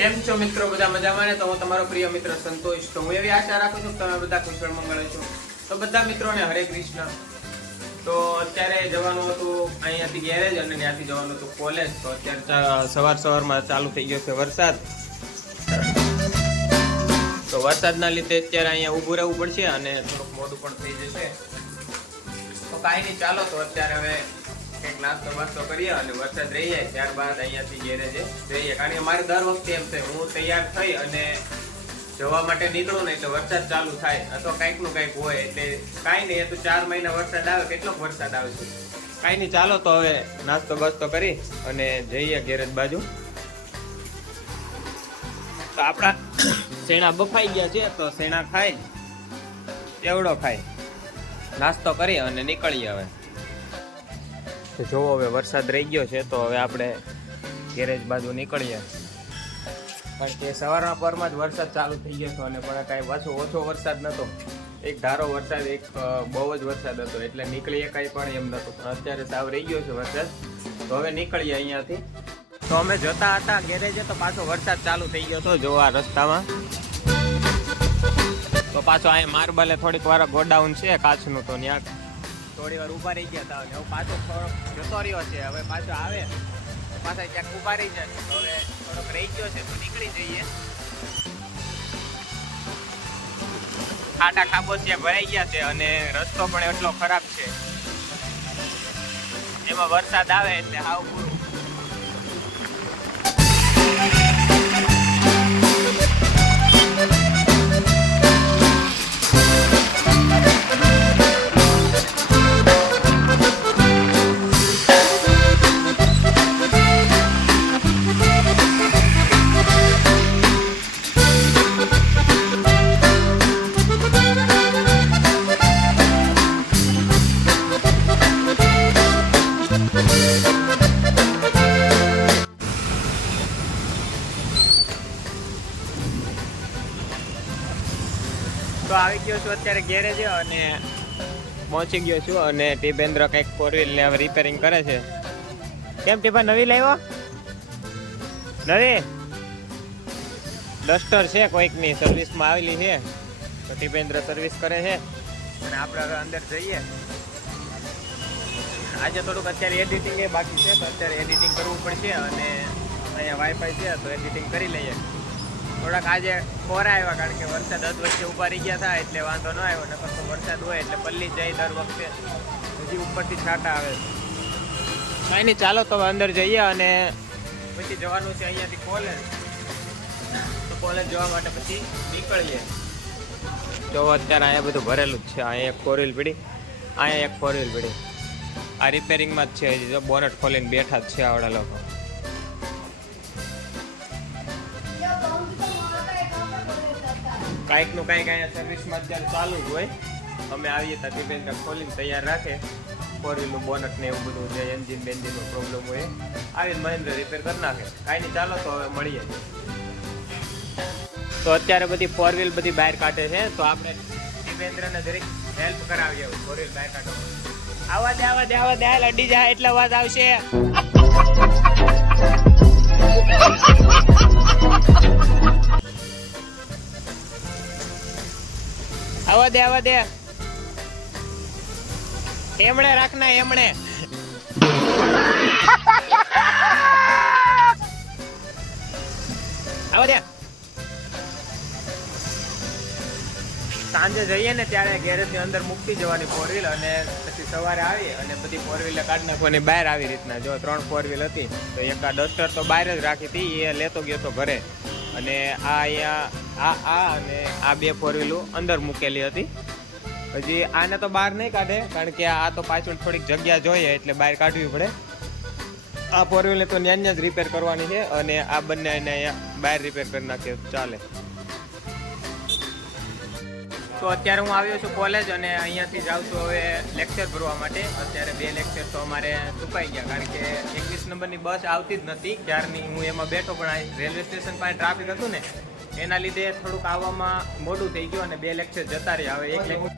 કેમ છો મિત્રો? બધા મજામાં ને? તો હું તમારો પ્રિય મિત્ર સંતોષ. તો હું એવી આશા રાખું છું કે તમે બધા કુશળ મંગળ છો. તો બધા મિત્રોને હરે કૃષ્ણ. તો અત્યારે જવાનું હતું અહીંયાથી ગેરેજ અને ત્યાંથી જવાનું હતું કોલેજ. તો અત્યારે સવારમાં ચાલુ થઈ ગયો છે વરસાદ. તો વરસાદના લીધે અત્યારે અહીંયા ઊભું રહેવું પડશે અને થોડુંક મોડું પણ થઈ જશે. તો કાંઈ નહીં, ચાલો તો અત્યારે હવે કંઈક નાસ્તો કરીએ અને વરસાદ રહી જાય ત્યારબાદ અહીંયાથી ગેરેજે જઈએ. કારણ કે મારે દર વખતે એમ થાય, હું તૈયાર થઈ અને જવા માટે નીકળું ને એટલે વરસાદ ચાલુ થાય અથવા કંઈક નું કંઈક હોય. એટલે કાંઈ નહીં, એ તો 4 મહિના વરસાદ આવે, કેટલોક વરસાદ આવે છે. કાંઈ નહીં, ચાલો તો હવે નાસ્તો કરી અને જઈએ ગેરેજ બાજુ. તો આપણા શેણા બફાઈ ગયા છે, તો શેણા ખાઈ એવડો ખાઈ નાસ્તો કરી અને નીકળીએ. હવે તો જોવો, હવે વરસાદ રહી ગયો છે તો હવે આપણે ગેરેજ બાજુ નીકળીએ. કારણ કે સવારના પરમાં જ વરસાદ ચાલુ થઈ ગયો હતો અને પણ કાંઈ પાછો ઓછો વરસાદ નહોતો. એક ધારો વરસાદ, એક બહુ જ વરસાદ હતો એટલે નીકળીએ કાંઈ પણ એમ નહોતું. પણ અત્યારે સાવ રહી ગયો છે વરસાદ, તો હવે નીકળીએ અહીંયાથી. તો અમે જતા હતા ગેરેજે તો પાછો વરસાદ ચાલુ થઈ ગયો હતો. જો આ રસ્તામાં તો પાછો અહીંયા માર્બલે થોડીક વાર ગોડાઉન છે કાચનું, તો ત્યાં થોડી વાર ઊભા રહી ગયા હતા. હવે પાછો થોડોક જતો રહ્યો છે, હવે પાછો આવે પાછા ક્યાંક ઊભા રહી જાય. તો હવે થોડોક રહી ગયો છે તો નીકળી જઈએ. ખાડા ખાબોચિયા ભરાઈ ગયા છે અને રસ્તો પણ એટલો ખરાબ છે, એમાં વરસાદ આવે એટલે હાવ પૂરું. તો આવી ગયો છું અત્યારે ગેરેજ અને પહોંચી ગયો છું. અને ટીપેન્દ્ર કંઈક 4 વ્હીલ ને રિપેરિંગ કરે છે. કેમ ટીપા, નવી લાવ્યો? નવી ડસ્ટર છે, કોઈકની સર્વિસમાં આવેલી છે, તો ટીપેન્દ્ર સર્વિસ કરે છે. અને આપણે હવે અંદર જઈએ. આજે થોડુંક અત્યારે એડિટિંગ એ બાકી છે, તો અત્યારે એડિટિંગ કરવું પડશે. અને અહીંયા વાઈફાઈ છે તો એડિટિંગ કરી લઈએ. થોડાક આજે કોરા આવ્યા, કારણ કે વરસાદ વચ્ચે ઊભા રહી ગયા હતા એટલે વાંધો ન આવ્યો. નકર તો વરસાદ હોય એટલે પલ્લી જાય દર વખતે, હજી ઉપરથી છાંટા આવે. કાંઈ નહીં, ચાલો તો અંદર જઈએ અને પછી જવાનું છે અહીંયાથી કોલેજ. તો કોલેજ જવા માટે પછી નીકળીએ. જો અત્યારે અહીંયા બધું ભરેલું જ છે. અહીંયા એક 4 વ્હીલ પડી, અહીંયા એક 4 વ્હીલ પડી. આ રિપેરિંગમાં જ છે. હજી જો બોનટ ખોલીને બેઠા જ છે આવડા લોકો. કાંઈકનું કાંઈક અહીંયા સર્વિસમાં અત્યારે ચાલુ જ હોય. અમે આવીએ ત્યાં ટીપેન્દ્ર ખોલીને તૈયાર રાખે 4 વ્હીલનું બોનટ ને એવું બધું, જે એન્જિન બેન્જિનનો પ્રોબ્લેમ હોય આવીને મહેન્દ્ર રિપેર કરી નાખે. કાંઈ નહીં, ચાલો તો હવે મળીએ. તો અત્યારે બધી 4 વ્હીલ બધી બહાર કાઢે છે, તો આપણે ટીપેન્દ્રને જરીક હેલ્પ કરાવીએ 4 વ્હીલ બહાર કાઢવામાં. આવા દે અડી જાય એટલે અવાજ આવશે. આવા દે એમણે રાખના, એમણે આવા દે. સાંજે જઈએ ને ત્યારે ગેરેજની અંદર મૂકી જવાની 4 વ્હીલ, અને પછી સવારે આવી અને બધી 4 વ્હીલ કાઢી નાખવાની બહાર. આવી રીતના જો 3 4 વ્હીલ હતી, તો એક આ ડસ્ટર તો બહાર જ રાખી હતી, એ લેતો ગયો તો ઘરે. અને આ અહીંયા આ અને આ 2 4 વ્હીલો અંદર મૂકેલી હતી. હજી આને તો બહાર નહીં કાઢે, કારણ કે આ તો પાછળ થોડીક જગ્યા જોઈએ એટલે બહાર કાઢવી પડે. આ 4 વ્હીલને તો ત્યાં જ રિપેર કરવાની છે, અને આ બંને એને અહીંયા બહાર રિપેર કરી નાખીએ ચાલે. તો અત્યારે હું આવ્યો છું કોલેજ અને અહીંયાથી જાઉં છું હવે લેક્ચર ભરવા માટે. અત્યારે 2 લેક્ચર તો અમારે ચૂકાઈ ગયા, કારણ કે 21 નંબરની બસ આવતી જ નથી ક્યારની. હું એમાં બેઠો, પણ રેલવે સ્ટેશન પાસે ટ્રાફિક હતું ને એના લીધે થોડુંક આવવામાં મોડું થઈ ગયું અને 2 લેક્ચર જતા રહ્યા. હવે 1 લેક્ચર.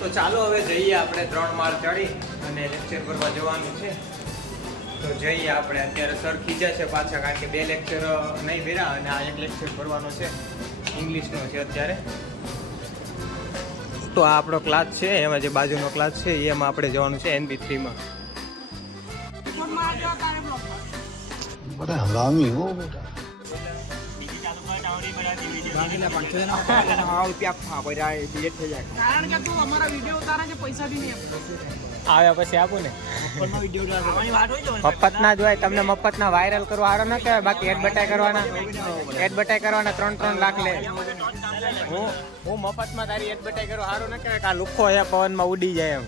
તો ચાલો હવે જઈએ આપણે 3 માળ ચડી અને લેક્ચર ભરવા જવાનું છે. તો જઈએ આપણે. અત્યારે સર ખીજા છે પાછા, કારણ કે 2 લેક્ચર નહીં ભર્યા અને આ 1 લેક્ચર ભરવાનો છે, ઇંગ્લિશનો છે અત્યારે. તો આ આપણો ક્લાસ છે, એમાં જે બાજુનો ક્લાસ છે એમાં આપણે જવાનું છે NB3માં. बड़ा हरामी हो बेटा. આવ્યા પછી આપું ને મફતના જ હોય. તમને મફતના વાયરલ કરવા હારો ન કહેવાય, બાકી એડવર્ટાઈઝ કરવાના 3 લાખ લે. હું મફતમાં તારી એડવર્ટાઈઝ કરવા હારો ન કહેવાય કે આ લુખો છે પવનમાં ઉડી જાય એમ.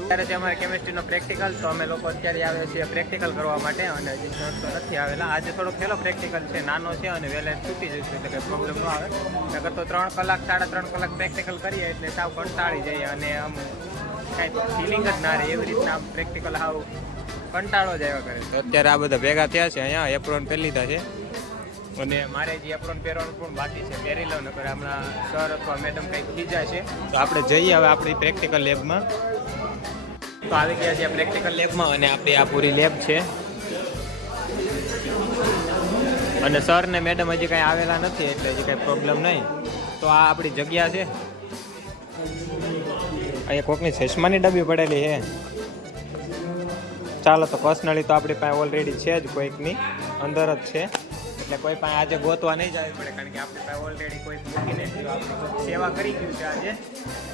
અત્યારે છે અમારે કેમિસ્ટ્રીનો પ્રેક્ટિકલ, તો અમે લોકો અત્યારે આવ્યા છીએ પ્રેક્ટિકલ કરવા માટે, અને હજી સર તો નથી આવેલા. આજે થોડો ખેલો પ્રેક્ટિકલ છે, નાનો છે અને વહેલા છૂટી જઈશું એટલે કંઈ પ્રોબ્લેમ ન આવે. નકર તો 3 કલાક 3.5 કલાક પ્રેક્ટિકલ કરીએ એટલે સાવ કંટાળી જઈએ અને આમ કાંઈ ફિલિંગ જ ના રહે. એવી રીતના આમ પ્રેક્ટિકલ સાવ કંટાળો જ આવ્યા કરે. તો અત્યારે આ બધા ભેગા થયા છે, અહીંયા એપ્રોન પહેરી લીધા છે અને મારે જે એપ્રોન પહેરવાનું પણ બાકી છે, પહેરી લો. નકર હમણાં સર અથવા મેડમ કંઈક ખીજા છે. તો આપણે જઈએ હવે આપણી પ્રેક્ટિકલ લેબમાં. તો આવી ગયા છે પ્રેક્ટિકલ લેબમાં અને આપણી આ પૂરી લેબ છે. અને સર ને મેડમ હજી કાંઈ આવેલા નથી એટલે હજી કાંઈ પ્રોબ્લેમ નહીં. તો આ આપણી જગ્યા છે. અહીંયા કોકની ચશ્માની ડબ્બી પડેલી છે. ચાલો, તો પર્સનલી તો આપણી પાસે ઓલરેડી છે જ, કોઈકની અંદર જ છે, એટલે કોઈ પાસે આજે ગોતવા નહીં જવી પડે, કારણ કે આપણી પાસે ઓલરેડી કોઈ મૂકીને આપણી સેવા કરી ગયું છે આજે,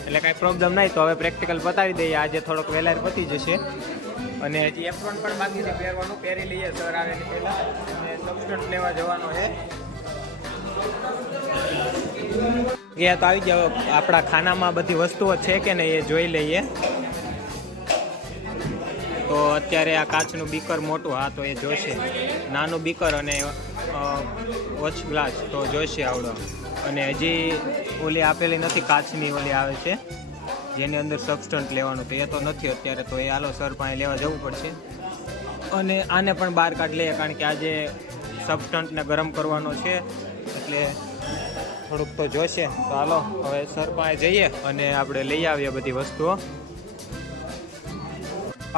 એટલે કાંઈ પ્રોબ્લેમ નહીં. તો હવે પ્રેક્ટિકલ બતાવી દઈએ. આજે થોડોક વહેલા પતી જશે અને હજી એપ્રોન પણ બાકી છે પહેરવાનું, પહેરી લઈએ સર આવે ને પહેલાં. અને સબસ્ટન્ટ લેવા જવાનો છે. ગયા તો આવી જાવ. આપણા ખાનામાં બધી વસ્તુઓ છે કે નહીં એ જોઈ લઈએ. તો અત્યારે આ કાચનું બીકર મોટું, હા તો એ જોશે. નાનું બીકર અને વોચ ગ્લાસ તો જોઈશે આવડો. અને હજી ઓલી આપેલી નથી, કાચની ઓલી આવે છે જેની અંદર સબસ્ટન્ટ લેવાનું, તો એ તો નથી અત્યારે. તો એ હાલો સર પાસે લેવા જવું પડશે. અને આને પણ બહાર કાઢી લઈએ, કારણ કે આજે સબસ્ટન્ટને ગરમ કરવાનો છે એટલે થોડુંક તો જોશે. તો હાલો હવે સર પાસે જઈએ અને આપણે લઈ આવીએ બધી વસ્તુઓ.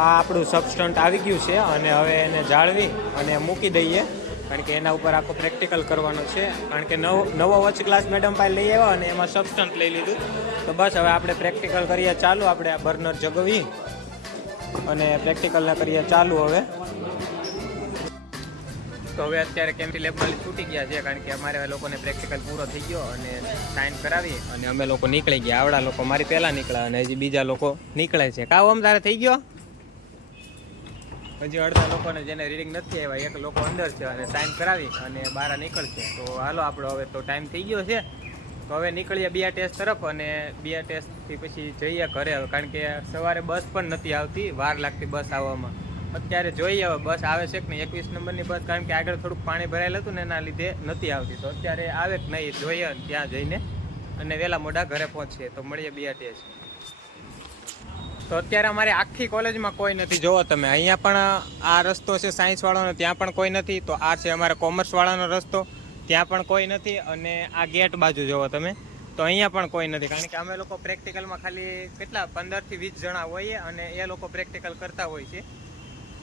આ આપણું સબસ્ટન્ટ આવી ગયું છે અને હવે એને જાળવી અને મૂકી દઈએ, કારણ કે એના ઉપર આખો પ્રેક્ટિકલ કરવાનો છે. કારણ કે નવો વોચ ક્લાસ મેડમ પાસે લઈ આવ્યા અને એમાં સબસ્ટન્ટ લઈ લીધું. તો બસ હવે આપણે પ્રેક્ટિકલ કરીએ ચાલુ. આપણે આ બર્નર જગવી અને પ્રેક્ટિકલને કરીએ ચાલુ હવે. તો હવે અત્યારે કેમિસ્ટ્રી લેબમાં છૂટી ગયા છે, કારણ કે અમારે લોકોને પ્રેક્ટિકલ પૂરો થઈ ગયો અને સાઇન કરાવી અને અમે લોકો નીકળી ગયા. આવડા લોકો મારી પહેલાં નીકળ્યા અને હજી બીજા લોકો નીકળે છે. કાં ઓમ તારે થઈ ગયો? હજી અડધા લોકોને જેને રીડિંગ નથી આવ્યા, એક લોકો અંદર છે અને સાઇન કરાવી અને બહાર નીકળશે. તો હાલો આપણો હવે તો ટાઈમ થઈ ગયો છે. તો હવે નીકળીએ બીઆર ટેસ્ટ તરફ અને બીઆર ટેસ્ટથી પછી જઈએ ઘરે. હવે કારણ કે સવારે બસ પણ નથી આવતી, વાર લાગતી બસ આવવામાં. અત્યારે જોઈએ હવે બસ આવે છે કે નહીં. 21 નંબરની બસ, કારણ કે આગળ થોડુંક પાણી ભરાયેલું હતું ને એના લીધે નથી આવતી. તો અત્યારે આવે કે નહીં જોઈએ ત્યાં જઈને અને વહેલા મોડા ઘરે પહોંચીએ. તો મળીએ બીઆર ટેસ્ટ. તો અત્યારે અમારે આખી કોલેજમાં કોઈ નથી. જોવો તમે, અહીંયા પણ આ રસ્તો છે સાયન્સવાળાનો, ત્યાં પણ કોઈ નથી. તો આ છે અમારે કોમર્સવાળાનો રસ્તો, ત્યાં પણ કોઈ નથી. અને આ ગેટ બાજુ જોવો તમે, તો અહીંયા પણ કોઈ નથી. કારણ કે અમે લોકો પ્રેક્ટિકલમાં ખાલી કેટલા 15 થી 20 જણા હોઈએ અને એ લોકો પ્રેક્ટિકલ કરતા હોય છે.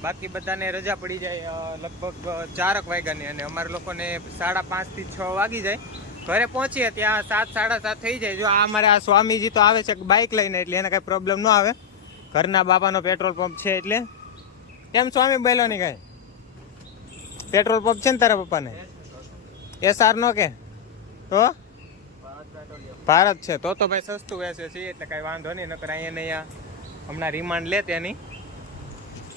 બાકી બધાને રજા પડી જાય લગભગ 4 વાગ્યાની, અને અમારે લોકોને 5:30 થી 6 વાગી જાય. ઘરે પહોંચીએ ત્યાં 7, 7:30 થઈ જાય. જો આ અમારે આ સ્વામીજી તો આવે છે બાઇક લઈને, એટલે એને કાંઈ પ્રોબ્લેમ ન આવે. ઘરના બાપાનો પેટ્રોલ પંપ છે એટલે. કેમ સ્વામી બોલો નહીં કાંઈ? પેટ્રોલ પંપ છે ને તારા પપ્પાને? SR નો કે તો ભારત છે. તો ભાઈ સસ્તું વેચે છે એટલે કાંઈ વાંધો નહીં. નકર અહીંયા હમણાં રિમાન્ડ લે તેની.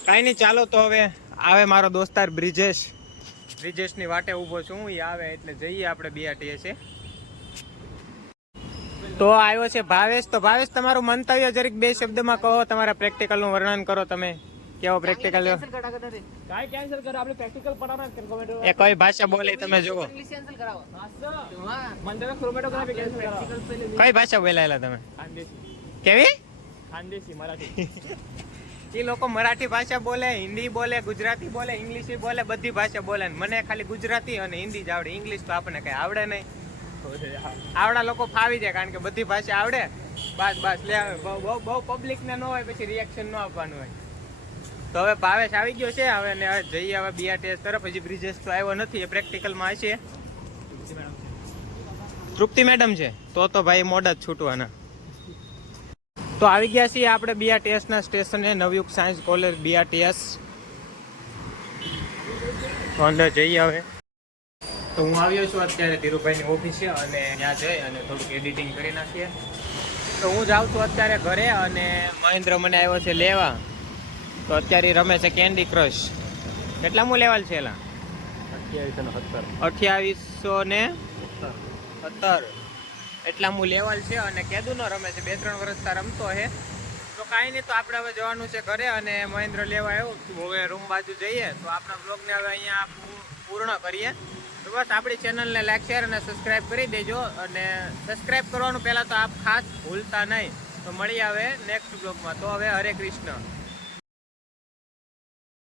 કાંઈ નહીં, ચાલો તો હવે આવે મારો દોસ્તાર બ્રિજેશની વાટે ઊભો છું હું. એ આવે એટલે જઈએ આપણે બીઆરટીએ છે. તો આવ્યો છે ભાવેશ. તો ભાવેશ, તમારું મંતવ્ય જરીક 2 શબ્દમાં કહો. તમારા પ્રેક્ટિકલનું વર્ણન કરો તમે. કેવો પ્રેક્ટિકલ? એ કઈ ભાષા બોલે તમે જુઓ. કઈ ભાષા બોલાયેલા તમે? કેવી? ખાનદેશી મરાઠી. એ લોકો મરાઠી ભાષા બોલે, હિન્દી બોલે, ગુજરાતી બોલે, ઇંગ્લિશ બોલે, બધી ભાષા બોલે. મને ખાલી ગુજરાતી અને હિન્દી જ આવડે, ઇંગ્લિશ તો આપણને કઈ આવડે નહીં. આવડા લોકો ફાવી જાય, કારણ કે બધી ભાષા આવડે. બસ લે, બહુ પબ્લિક ને ન હોય પછી રિએક્શન ન આપવાનું હોય. તો હવે ભાવેશ આવી ગયો છે, હવે ને જઈએ હવે BRTS તરફ. હજી બ્રિજેશ તો આવ્યો નથી, એ પ્રેક્ટિકલમાં હશે. તૃપ્તિ મેડમ છે તો ભાઈ મોડા જ છૂટવાના. તો આવી ગયા છીએ આપણે BRTS ના સ્ટેશને, નવયુગ સાયન્સ કોલેજ BRTS. તો અંદર જઈએ હવે. તો હું આવ્યો છું અત્યારે ધીરુભાઈની ઓફિસે, અને ત્યાં જઈ અને થોડુંક એડિટિંગ કરી નાખીએ. તો હું જાઉં છું અત્યારે ઘરે, અને મહેન્દ્ર મને આવ્યો છે લેવા. તો અત્યારે રમે છે કેન્ડી ક્રશ. કેટલામું લેવલ છે એલા? 2817 એટલામું લેવલ છે, અને કેદુનો રમે છે, 2-3 વર્ષથી રમતો છે. તો કાંઈ નહીં, તો આપણે હવે જવાનું છે ઘરે, અને મહેન્દ્ર લેવા આવ્યો. હવે રૂમ બાજુ જઈએ. તો આપણા બ્લોગને હવે અહીંયા પૂર્ણ કરીએ. તો બસ આપણી ચેનલને લાઈક, શેર અને સબસ્ક્રાઈબ કરી દેજો. અને સબસ્ક્રાઈબ કરવાનું પહેલાં તો આપ ખાસ ભૂલતા નહીં. તો મળી આવે નેક્સ્ટ બ્લોગમાં. તો હવે હરે કૃષ્ણ.